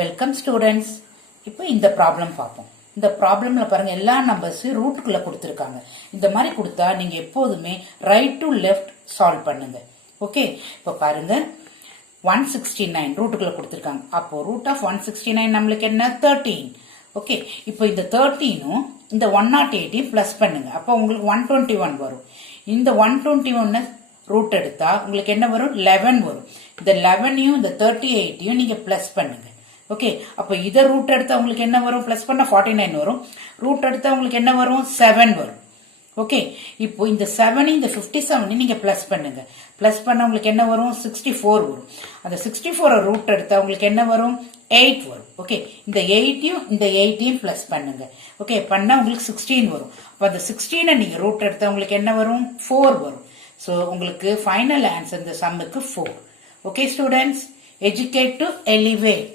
Welcome students. இப்போ இந்த problem பார்ப்போம். இந்த ப்ராப்ளம்ல பாருங்க, எல்லா நம்பர்ஸையும் ரூட்டுக்குள்ள கொடுத்துருக்காங்க. இந்த மாதிரி கொடுத்தா நீங்க எப்போதுமே ரைட் டு லெஃப்ட் சால்வ் பண்ணுங்க. ஓகே, இப்போ பாருங்க 169 ரூட்டுக்குள்ள கொடுத்துருக்காங்க. அப்போ ரூட் ஆஃப் 169 நம்மளுக்கு என்ன 13. ஓகே, இப்போ இந்த 13ம் இந்த 108 பிளஸ் பண்ணுங்க. அப்போ உங்களுக்கு 121 வரும். இந்த 121 ரூட் எடுத்தா உங்களுக்கு என்ன வரும் 11 வரும். இந்த 11யும் இந்த 38யும் நீங்க பிளஸ் பண்ணுங்க. ஓகே, அப்ப இத ரூட் எடுத்தா உங்களுக்கு என்ன வரும், பிளஸ் பண்ணா 49 வரும். ரூட் எடுத்தா உங்களுக்கு என்ன வரும் 7 வரும். ஓகே, இப்போ இந்த 7 இந்த 57 நீங்க பிளஸ் பண்ணுங்க. பிளஸ் பண்ணா உங்களுக்கு என்ன வரும் 64 வரும். அந்த 64 ரூட் எடுத்தா உங்களுக்கு என்ன வரும் 8 வரும். ஓகே, இந்த 8யும் இந்த 8யும் பிளஸ் பண்ணுங்க. ஓகே, பண்ணா உங்களுக்கு 16 வரும். அப்ப அந்த 16 நீங்க ரூட் எடுத்தா உங்களுக்கு என்ன வரும் 4 வரும். சோ உங்களுக்கு ஃபைனல் ஆன்சர் இந்த சம்முக்கு 4. Okay students, educate to elevate.